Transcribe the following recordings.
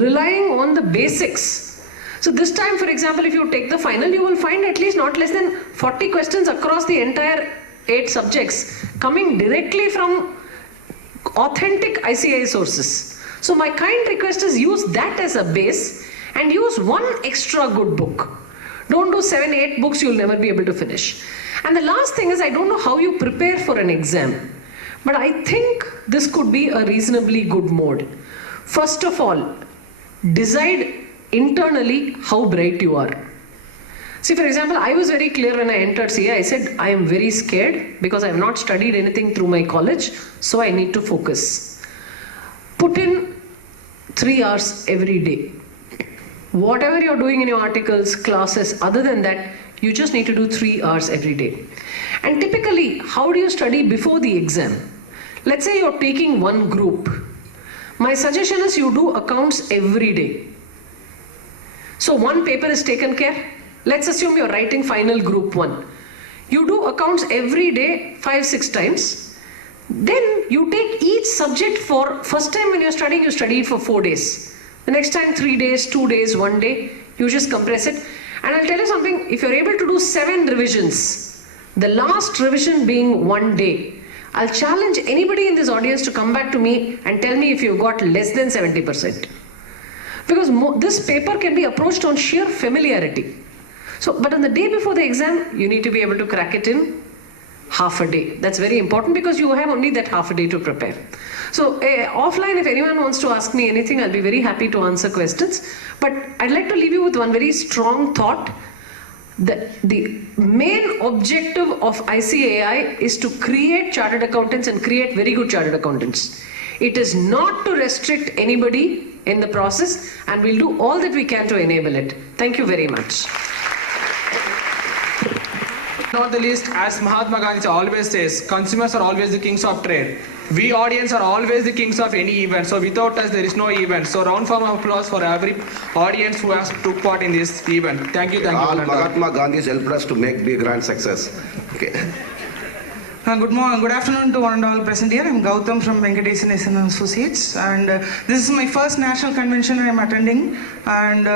relying on the basics. So this time, for example, if you take the final, you will find at least not less than 40 questions across the entire 8 subjects coming directly from authentic ICAI sources. So my kind request is use that as a base and use one extra good book. Don't do 7, 8 books, you'll never be able to finish. And the last thing is, I don't know how you prepare for an exam, but I think this could be a reasonably good mode. First of all, decide internally how bright you are. See, for example, I was very clear when I entered CA. I said, I am very scared because I have not studied anything through my college, so I need to focus. Put in 3 hours every day. Whatever you're doing in your articles, classes, other than that, you just need to do 3 hours every day. And typically, how do you study before the exam? Let's say you're taking one group. My suggestion is you do accounts every day. So one paper is taken care. Let's assume you're writing final group 1. You do accounts every day 5-6 times. Then you take each subject for, first time when you're studying, you study it for 4 days. The next time 3 days, 2 days, 1 day, you just compress it. And I'll tell you something, if you're able to do 7 revisions, the last revision being 1 day, I'll challenge anybody in this audience to come back to me and tell me if you've got less than 70%. Because this paper can be approached on sheer familiarity. So, but on the day before the exam, you need to be able to crack it in half a day. That's very important because you have only that half a day to prepare. So offline, if anyone wants to ask me anything, I'll be very happy to answer questions. But I'd like to leave you with one very strong thought. The main objective of ICAI is to create chartered accountants and create very good chartered accountants. It is not to restrict anybody in the process, and we'll do all that we can to enable it. Thank you very much. Not the least, as Mahatma Gandhi always says, consumers are always the kings of trade. We audience are always the kings of any event. So without us, there is no event. So round of applause for every audience who has took part in this event. Thank you. All Mahatma Gandhi has helped us to make the grand success. Okay. Good morning, good afternoon to one and all present here. I'm Gautam from Venkatesan and Associates, and this is my first national convention I'm attending. And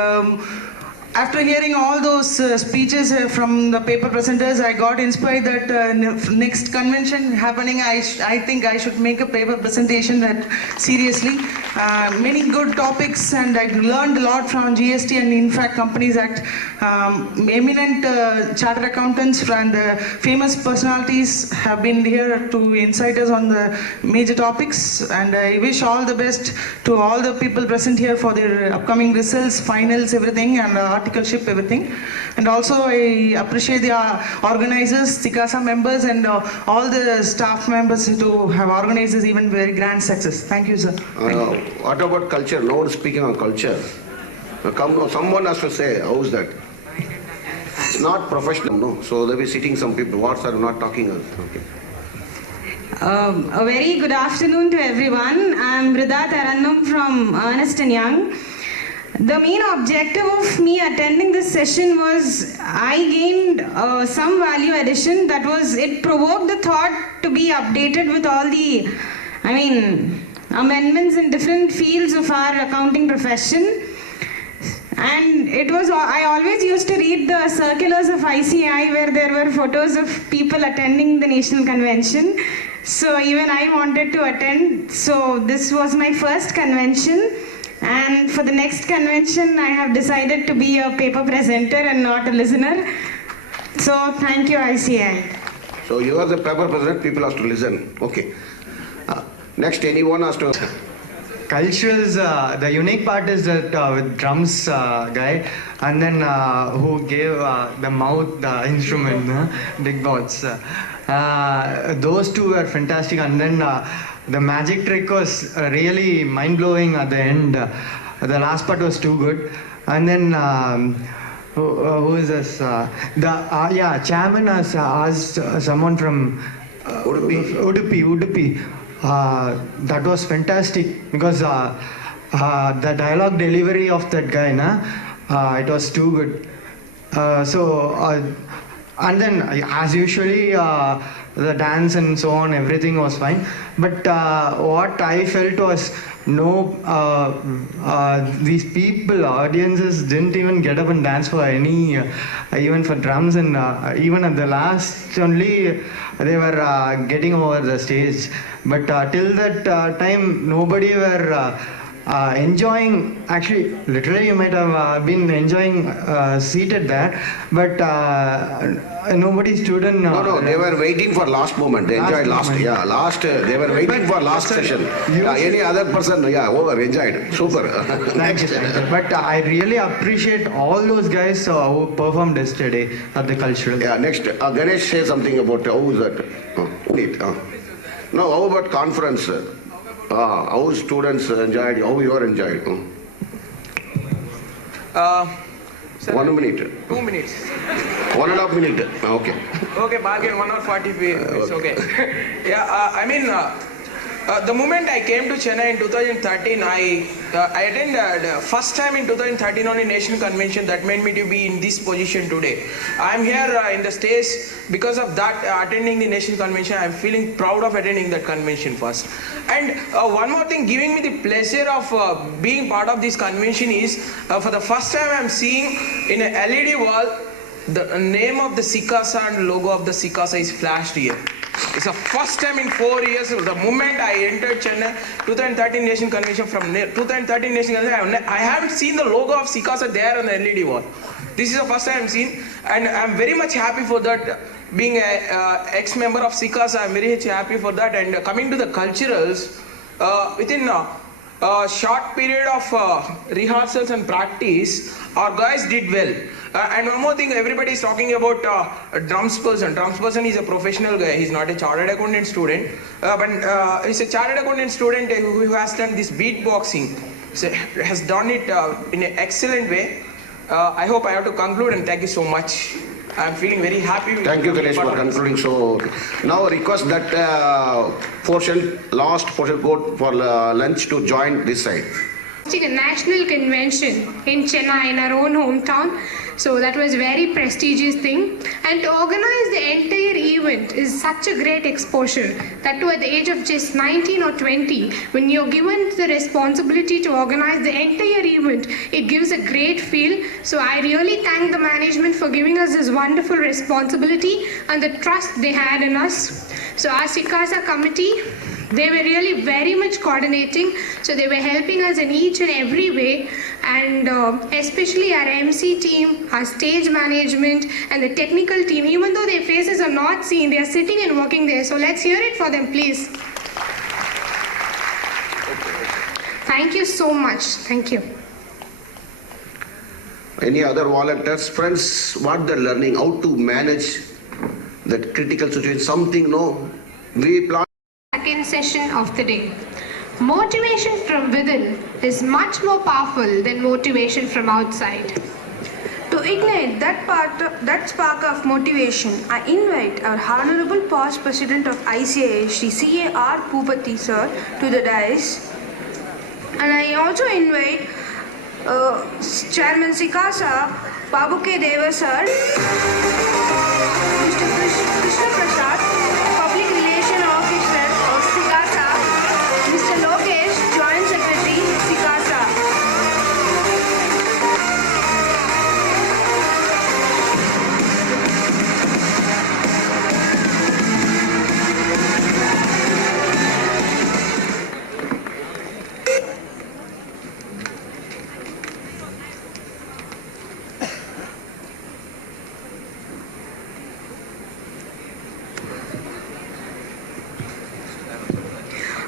after hearing all those speeches from the paper presenters, I got inspired that next convention happening, I think I should make a paper presentation that seriously. Many good topics, and I learned a lot from GST and in fact Companies Act. Eminent chartered accountants and famous personalities have been here to incite us on the major topics, and I wish all the best to all the people present here for their upcoming results, finals, everything, and articleship, everything. And also I appreciate the organizers, CICASA members, and all the staff members to have organized this event very grand success. Thank you, sir. What about culture? No one speaking on culture. Someone has to say, how's that? It's not professional, no. So they'll be sitting some people. What are not talking? Okay. A very good afternoon to everyone. I'm Brida Tarannum from Ernst & Young. The main objective of me attending this session was I gained some value addition. That was, it provoked the thought to be updated with all the, amendments in different fields of our accounting profession. And it was, I always used to read the circulars of ICAI where there were photos of people attending the national convention. So even I wanted to attend. So this was my first convention. And for the next convention, I have decided to be a paper presenter and not a listener. So thank you, ICAI. So you are the paper presenter, people have to listen. Okay. Next, anyone has to... Culturals, the unique part is that with drums guy, and then who gave the mouth instrument, big bots. Those two were fantastic, and then the magic trick was really mind-blowing at the end. The last part was too good. And then who is this? Chairman has asked someone from Udupi. That was fantastic because the dialogue delivery of that guy, it was too good. And then, as usually, the dance and so on, everything was fine. But what I felt was these people, audiences didn't even get up and dance for any, even for drums, and even at the last only they were getting over the stage. But till that time, nobody were enjoying. Actually, literally, you might have been enjoying seated there, but nobody stood and. No, they were waiting for last moment. They enjoyed last. Yeah, last. They were waiting for last session. Any other person, over, enjoyed. Super. Thank you. But I really appreciate all those guys who performed yesterday at the cultural. Yeah, next, Ganesh say something about how is that? No, how about conference? How students enjoyed, how you are enjoyed? Sir, 1 minute. 2 minutes. 1.5 minute. Okay. Okay, bargain 1 hour 40 minutes. Okay. Yeah, the moment I came to Chennai in 2013, I attended first time in 2013 only national convention that made me to be in this position today. I am here in the States because of that attending the national convention. I am feeling proud of attending that convention first. And one more thing giving me the pleasure of being part of this convention is for the first time I am seeing in a LED wall the name of the Sikasa and logo of the Sikasa is flashed here. It's the first time in 4 years. The moment I entered Chennai, 2013 Nation Convention, from 2013 Nation Convention, I haven't seen the logo of Sikasa there on the LED wall. This is the first time I'm seeing, and I'm very much happy for that. Being a ex-member of Sikasa, I'm very much happy for that. And coming to the culturals, within a short period of rehearsals and practice, our guys did well. And one more thing, everybody is talking about a drums person. Drums person is a professional guy. He's not a chartered accountant student. But he's a chartered accountant student who has done this beatboxing. So has done it in an excellent way. I hope I have to conclude, and thank you so much. I'm feeling very happy. Thank you, Ganesh, for concluding. So now request that last portion, go for lunch to join this side. A national convention in Chennai, in our own hometown. So that was a very prestigious thing. And to organize the entire event is such a great exposure. That too at the age of just 19 or 20, when you're given the responsibility to organize the entire event, it gives a great feel. So I really thank the management for giving us this wonderful responsibility and the trust they had in us. So our Sikasa committee, they were really very much coordinating, so they were helping us in each and every way, and especially our MC team, our stage management, and the technical team. Even though their faces are not seen, they are sitting and working there. So let's hear it for them, please. Thank you so much. Thank you. Any other volunteers? Friends, what they're learning, how to manage that critical situation, something, no? We plan. Second session of the day. Motivation from within is much more powerful than motivation from outside. To ignite that spark of motivation, I invite our Honorable Past President of ICAI, Shri C.A.R. Bhupati Sir, to the dais. And I also invite Chairman Sikasa, Babu K. Deva Sir, Mr. Krishna Prasad, Public Relation Officer of Sikasa, Mr. Lokesh, Joint Secretary, Sikasa.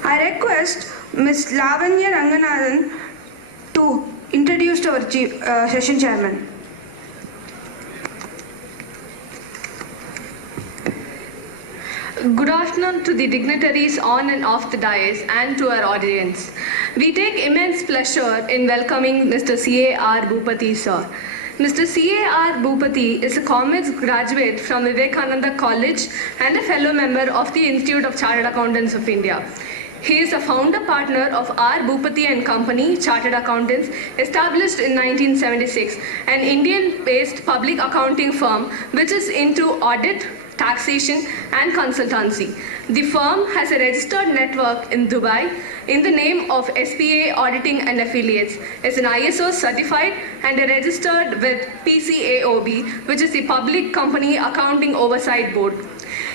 I request Ms. Lavanya Ranganathan to introduce our session chairman. Good afternoon to the dignitaries on and off the dais and to our audience. We take immense pleasure in welcoming Mr. C.A.R. Bhupati sir. Mr. C.A.R. Bhupati is a commerce graduate from Vivekananda College and a fellow member of the Institute of Chartered Accountants of India. He is a founder partner of R. Bhupati and Company, Chartered Accountants, established in 1976, an Indian-based public accounting firm which is into audit, taxation, and consultancy. The firm has a registered network in Dubai in the name of SPA Auditing and Affiliates, is an ISO certified and registered with PCAOB, which is the Public Company Accounting Oversight Board.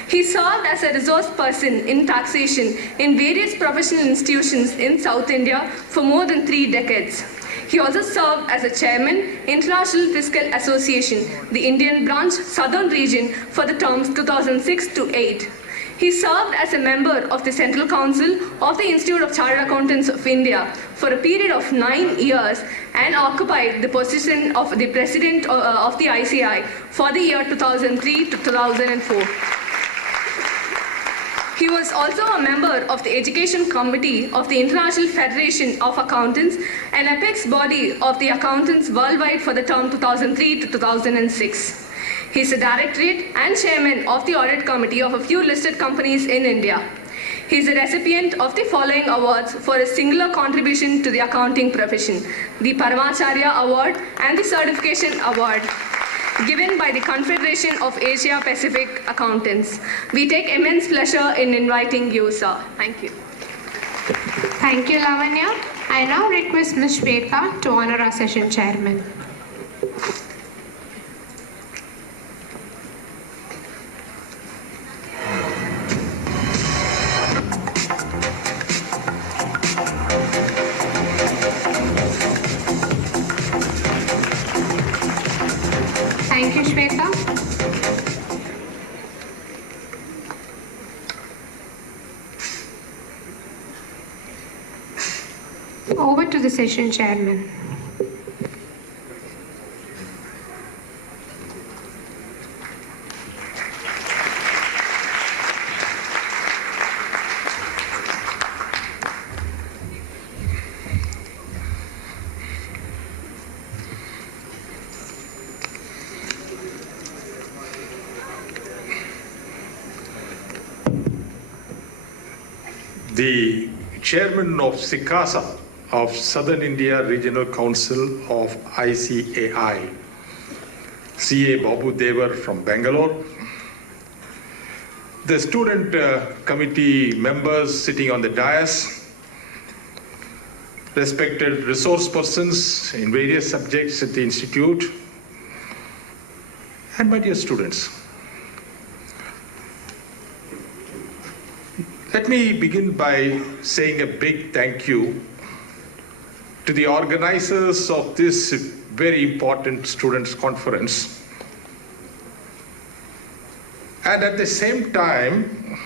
He served as a resource person in taxation in various professional institutions in South India for more than 3 decades. He also served as a chairman, International Fiscal Association, the Indian branch, Southern Region, for the terms 2006 to 8. He served as a member of the Central Council of the Institute of Chartered Accountants of India for a period of 9 years and occupied the position of the president of the ICI for the year 2003 to 2004. He was also a member of the Education Committee of the International Federation of Accountants, an apex body of the accountants worldwide for the term 2003 to 2006. He is a directorate and chairman of the Audit Committee of a few listed companies in India. He is a recipient of the following awards for his singular contribution to the accounting profession: the Paramacharya Award and the Certification Award, given by the Confederation of Asia Pacific Accountants. We take immense pleasure in inviting you, sir. Thank you. Thank you, Lavanya. I now request Ms. Shweta to honor our session chairman. Thank you, Shweta. Over to the session chairman. The chairman of SICASA of Southern India Regional Council of ICAI, CA Babu Devar from Bangalore, the student committee members sitting on the dais, respected resource persons in various subjects at the institute, and my dear students. Let me begin by saying a big thank you to the organizers of this very important students' conference, and at the same time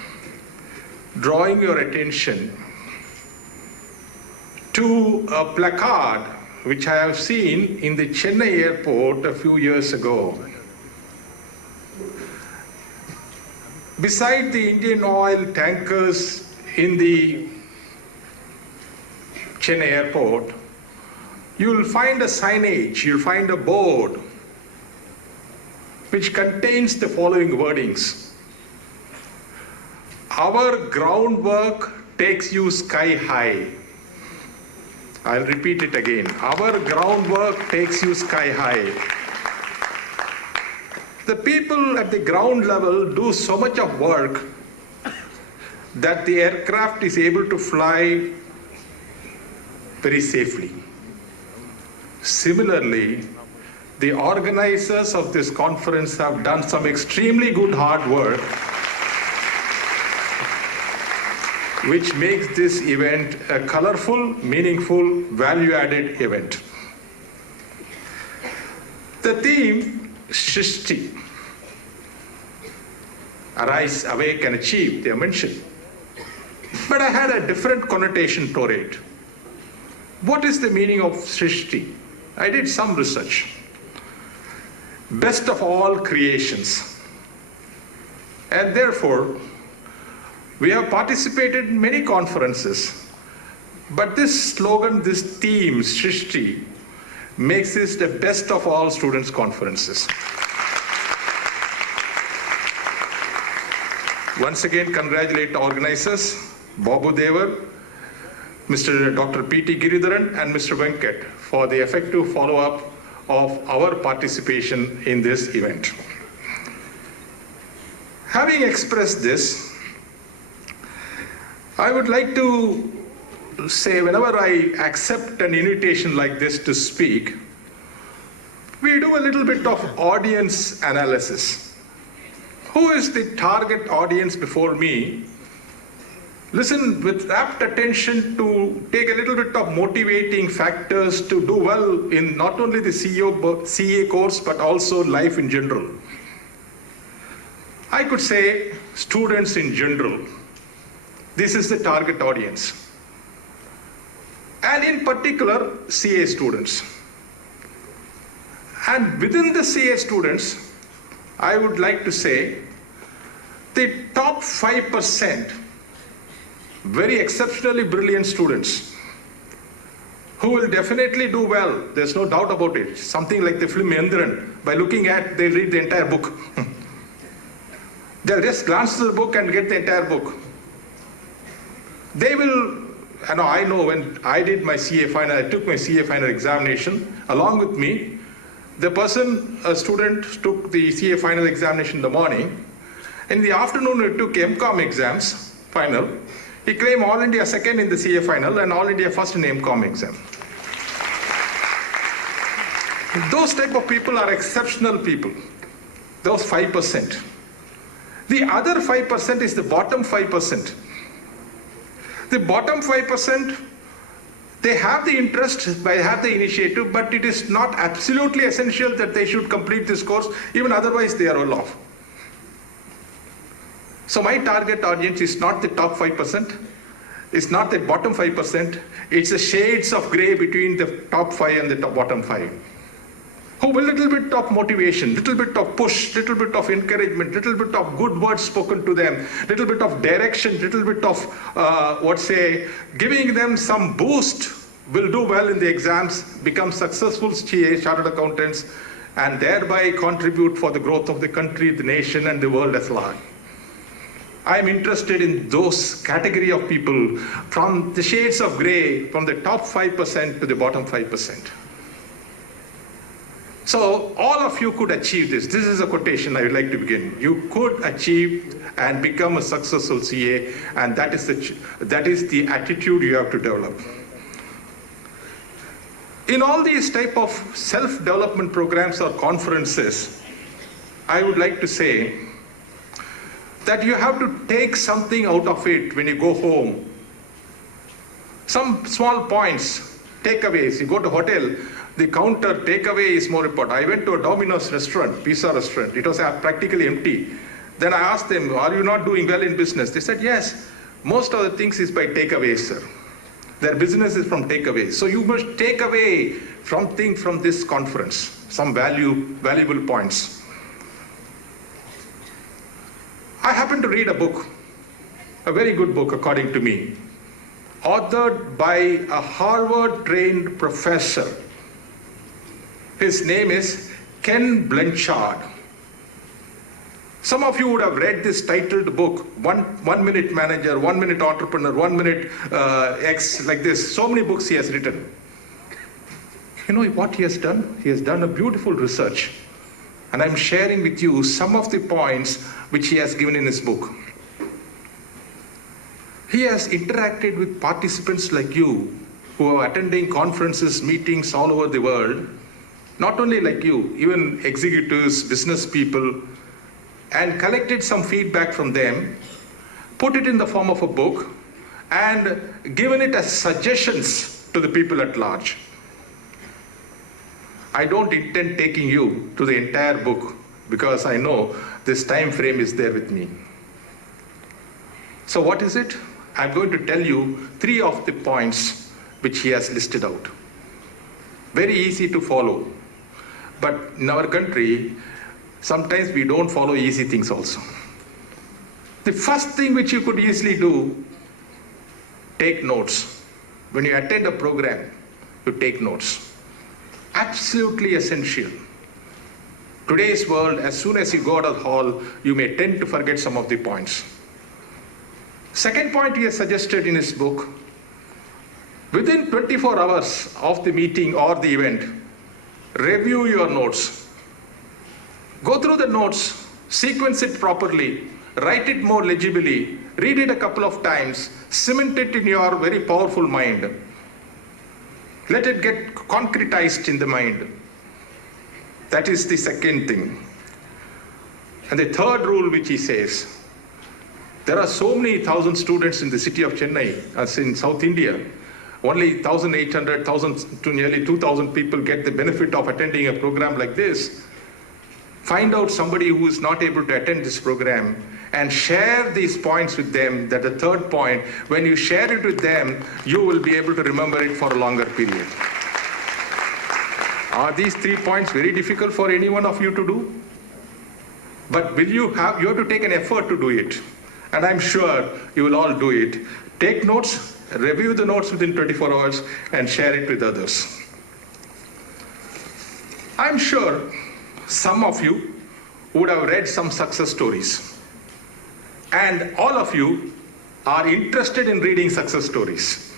drawing your attention to a placard which I have seen in the Chennai airport a few years ago. Beside the Indian oil tankers in the Chennai airport, you will find a signage, you'll find a board which contains the following wordings: our groundwork takes you sky high. I'll repeat it again. Our groundwork takes you sky high. The people at the ground level do so much of work that the aircraft is able to fly very safely. Similarly, the organizers of this conference have done some extremely good hard work, which makes this event a colorful, meaningful, value-added event. The theme, Shrishti, arise, awake and achieve, they are mentioned. But I had a different connotation to it. What is the meaning of Shrishti? I did some research. Best of all creations. And therefore, we have participated in many conferences, but this slogan, this theme, Shrishti, makes this the best of all students' conferences. Once again, congratulate organizers, Babu Devar, Mr. Dr. P.T. Giridharan, and Mr. Venkat for the effective follow-up of our participation in this event. Having expressed this, I would like to say whenever I accept an invitation like this to speak, we do a little bit of audience analysis. Who is the target audience before me? Listen with rapt attention to take a little bit of motivating factors to do well in not only the CA course but also life in general. I could say students in general. This is the target audience. And in particular, CA students. And within the CA students, I would like to say the top 5%, very exceptionally brilliant students who will definitely do well, there's no doubt about it. Something like the film Yendran, by looking at, they'll read the entire book. They'll just glance to the book and get the entire book. They will, I know when I did my CA final, I took my CA final examination, along with me, a student took the CA final examination in the morning. In the afternoon, he took MCOM exams, final. He claimed All India second in the CA final and All India first in MCOM exam. Those type of people are exceptional people, those 5%. The other 5% is the bottom 5%. The bottom 5%, they have the interest, they have the initiative, but it is not absolutely essential that they should complete this course, even otherwise they are well off. So my target audience is not the top 5%, it's not the bottom 5%, it's the shades of grey between the top 5 and the bottom 5. Who will little bit of motivation, little bit of push, little bit of encouragement, little bit of good words spoken to them, little bit of direction, little bit of, giving them some boost, will do well in the exams, become successful CA, chartered accountants, and thereby contribute for the growth of the country, the nation, and the world as large. I'm interested in those category of people from the shades of grey, from the top 5% to the bottom 5%. So all of you could achieve this. This is a quotation I would like to begin. You could achieve and become a successful CA, and that is the attitude you have to develop. In all these type of self-development programs or conferences, I would like to say that you have to take something out of it when you go home. Some small points, takeaways. You go to hotel, the counter takeaway is more important. I went to a Domino's restaurant, pizza restaurant. It was practically empty. Then I asked them, are you not doing well in business? They said, yes, most of the things is by takeaways, sir. Their business is from takeaways. So you must take away something from this conference, some valuable points. I happened to read a book, a very good book according to me, authored by a Harvard-trained professor. His name is Ken Blanchard. Some of you would have read this titled book, One Minute Manager, 1 Minute Entrepreneur, 1 Minute X, like this. So many books he has written. You know what he has done? He has done a beautiful research. And I'm sharing with you some of the points which he has given in his book. He has interacted with participants like you who are attending conferences, meetings all over the world. Not only like you, even executives, business people, and collected some feedback from them, put it in the form of a book, and given it as suggestions to the people at large. I don't intend taking you to the entire book because I know this time frame is there with me. So what is it? I'm going to tell you 3 of the points which he has listed out. Very easy to follow. But in our country, sometimes we don't follow easy things also. The first thing which you could easily do, take notes. When you attend a program, you take notes. Absolutely essential. Today's world, as soon as you go out of the hall, you may tend to forget some of the points. Second point he has suggested in his book, within 24 hours of the meeting or the event, review your notes. Go through the notes, sequence it properly, write it more legibly, read it a couple of times, cement it in your very powerful mind. Let it get concretized in the mind. That is the second thing. And the third rule which he says, there are so many thousand students in the city of Chennai, as in South India. Only 1,800, 1,000 to nearly 2,000 people get the benefit of attending a program like this. Find out somebody who is not able to attend this program and share these points with them. That the third point, when you share it with them, you will be able to remember it for a longer period. Are these 3 points very difficult for any one of you to do? But you have to take an effort to do it. And I'm sure you will all do it. Take notes, review the notes within 24 hours and share it with others. I'm sure some of you would have read some success stories. And all of you are interested in reading success stories.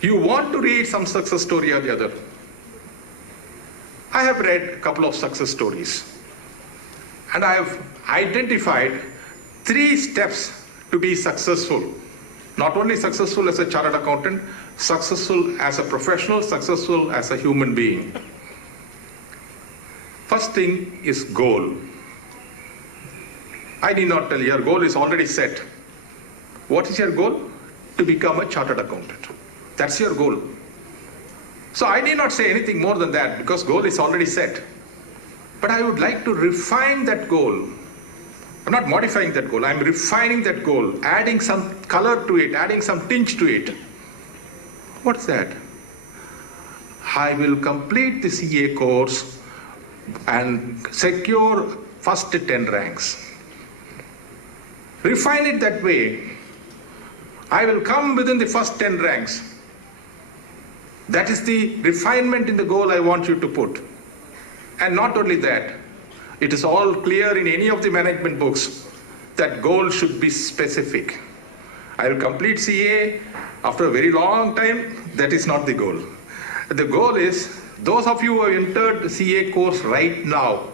You want to read some success story or the other. I have read a couple of success stories. And I have identified 3 steps to be successful. Not only successful as a chartered accountant, successful as a professional, successful as a human being. First thing is goal. I need not tell you, your goal is already set. What is your goal? To become a chartered accountant. That's your goal. So I need not say anything more than that because goal is already set. But I would like to refine that goal. I'm not modifying that goal, I'm refining that goal, adding some color to it, adding some tinge to it. What's that? I will complete the CA course and secure first 10 ranks. Refine it that way. I will come within the first 10 ranks. That is the refinement in the goal I want you to put. And not only that, it is all clear in any of the management books that goal should be specific. I will complete CA after a very long time. That is not the goal. The goal is, those of you who have entered the CA course right now,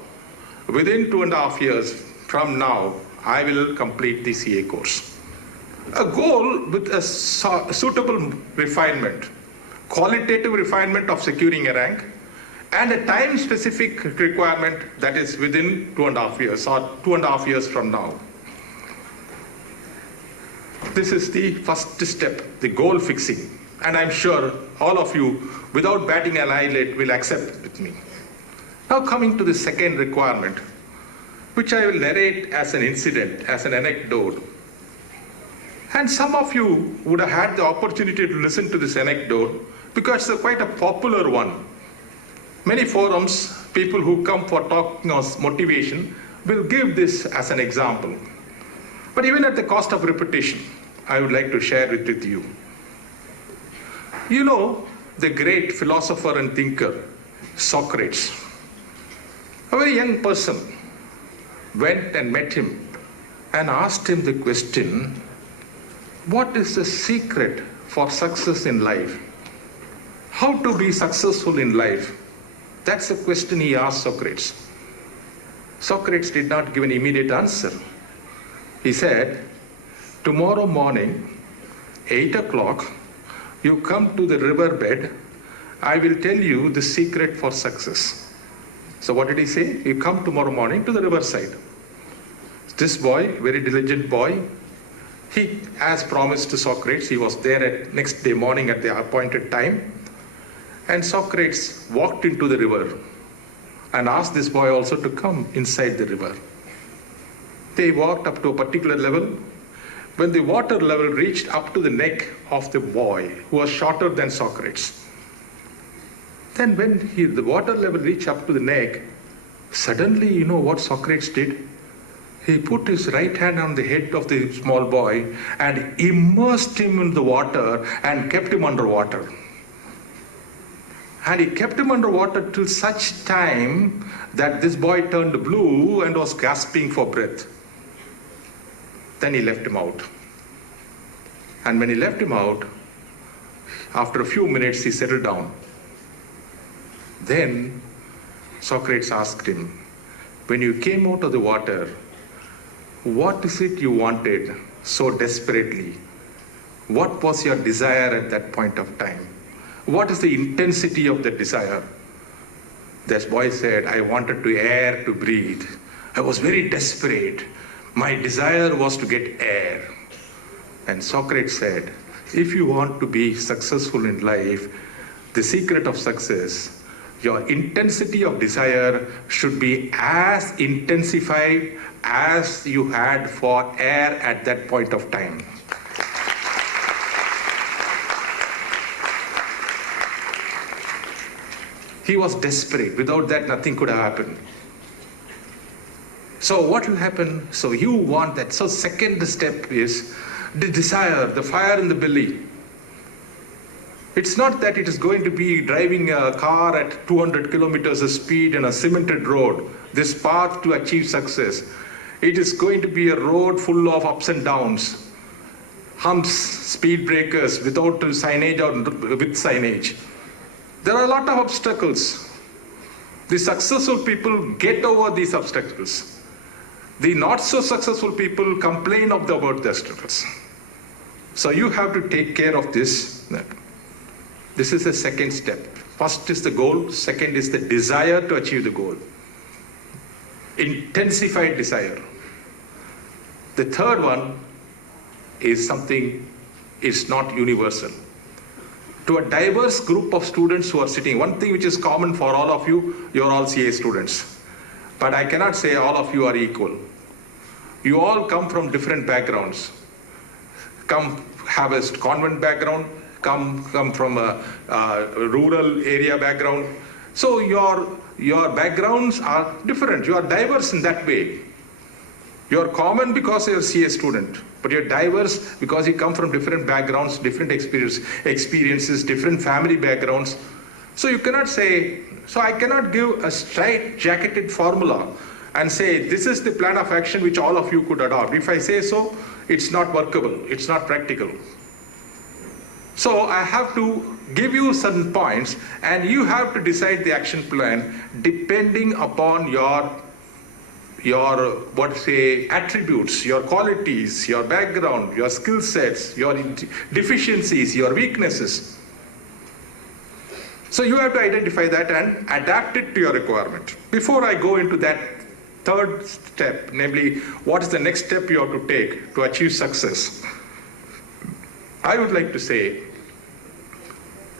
within 2.5 years from now, I will complete the CA course. A goal with a suitable refinement, qualitative refinement of securing a rank, and a time-specific requirement that is within 2.5 years or 2.5 years from now. This is the first step, the goal fixing. And I'm sure all of you, without batting an eyelid, will accept it with me. Now coming to the second requirement, which I will narrate as an incident, as an anecdote. And some of you would have had the opportunity to listen to this anecdote because it's quite a popular one. Many forums, people who come for talking on motivation will give this as an example. But even at the cost of repetition, I would like to share it with you. You know, the great philosopher and thinker, Socrates, a very young person, went and met him and asked him the question, what is the secret for success in life? How to be successful in life? That's the question he asked Socrates. Socrates did not give an immediate answer. He said, tomorrow morning, 8 o'clock, you come to the riverbed, I will tell you the secret for success. So what did he say? You come tomorrow morning to the riverside. This boy, very diligent boy, he, as promised to Socrates, he was there at next day morning at the appointed time. And Socrates walked into the river and asked this boy also to come inside the river. They walked up to a particular level. When the water level reached up to the neck of the boy, who was shorter than Socrates, then when the water level reached up to the neck, suddenly, you know what Socrates did? He put his right hand on the head of the small boy and immersed him in the water and kept him underwater. And he kept him underwater till such time that this boy turned blue and was gasping for breath. Then he left him out. And when he left him out, after a few minutes he settled down. Then Socrates asked him, when you came out of the water, What is it you wanted so desperately? What was your desire at that point of time? What is the intensity of the desire? This boy said, I wanted to air to breathe. I was very desperate. My desire was to get air. And Socrates said, if you want to be successful in life, the secret of success, your intensity of desire should be as intensified as you had for air at that point of time. He was desperate. Without that, nothing could have happened. So what will happen? So you want that. So second step is the desire, the fire in the belly. It's not that it is going to be driving a car at 200 kilometers of speed in a cemented road, this path to achieve success. It is going to be a road full of ups and downs, humps, speed breakers, without signage or with signage. There are a lot of obstacles. The successful people get over these obstacles. The not so successful people complain about the obstacles. So you have to take care of this. This is the second step. First is the goal, second is the desire to achieve the goal. Intensified desire. The third one is something is not universal. To a diverse group of students who are sitting, one thing which is common for all of you, you're all CA students. But I cannot say all of you are equal. You all come from different backgrounds. Come have a convent background, come from a rural area background. So your backgrounds are different. You are diverse in that way. You are common because you're a CA student, but you're diverse because you come from different backgrounds, different experiences, different family backgrounds. So you cannot say, so I cannot give a straight-jacketed formula and say, this is the plan of action which all of you could adopt. If I say so, it's not workable, it's not practical. So I have to give you certain points and you have to decide the action plan depending upon your attributes, your qualities, your background, your skill sets, your deficiencies, your weaknesses. So you have to identify that and adapt it to your requirement. Before I go into that third step, namely what is the next step you have to take to achieve success, I would like to say,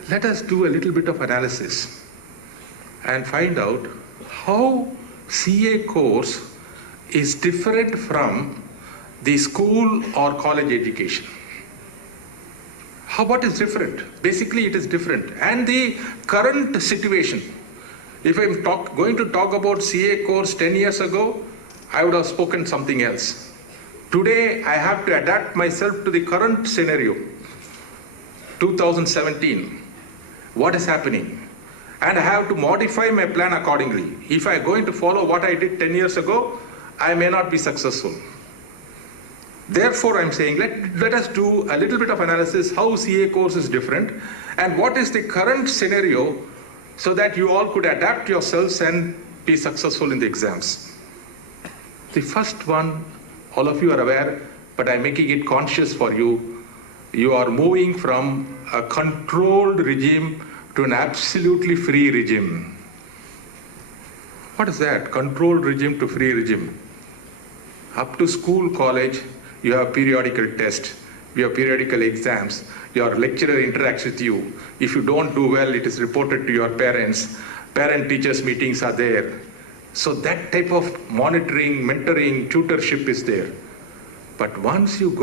let us do a little bit of analysis and find out how CA course is different from the school or college education. What is different? Basically it is different. And the current situation, if I'm going to talk about CA course 10 years ago, I would have spoken something else. Today I have to adapt myself to the current scenario, 2017. What is happening? And I have to modify my plan accordingly. If I'm going to follow what I did 10 years ago, I may not be successful. Therefore, I'm saying let us do a little bit of analysis how CA course is different and what is the current scenario so that you all could adapt yourselves and be successful in the exams. The first one, all of you are aware, but I'm making it conscious for you. You are moving from a controlled regime to an absolutely free regime. What is that? Controlled regime to free regime. Up to school, college, you have periodical tests, you have periodical exams, your lecturer interacts with you. If you don't do well, it is reported to your parents. Parent-teachers meetings are there. So that type of monitoring, mentoring, tutorship is there. But once you go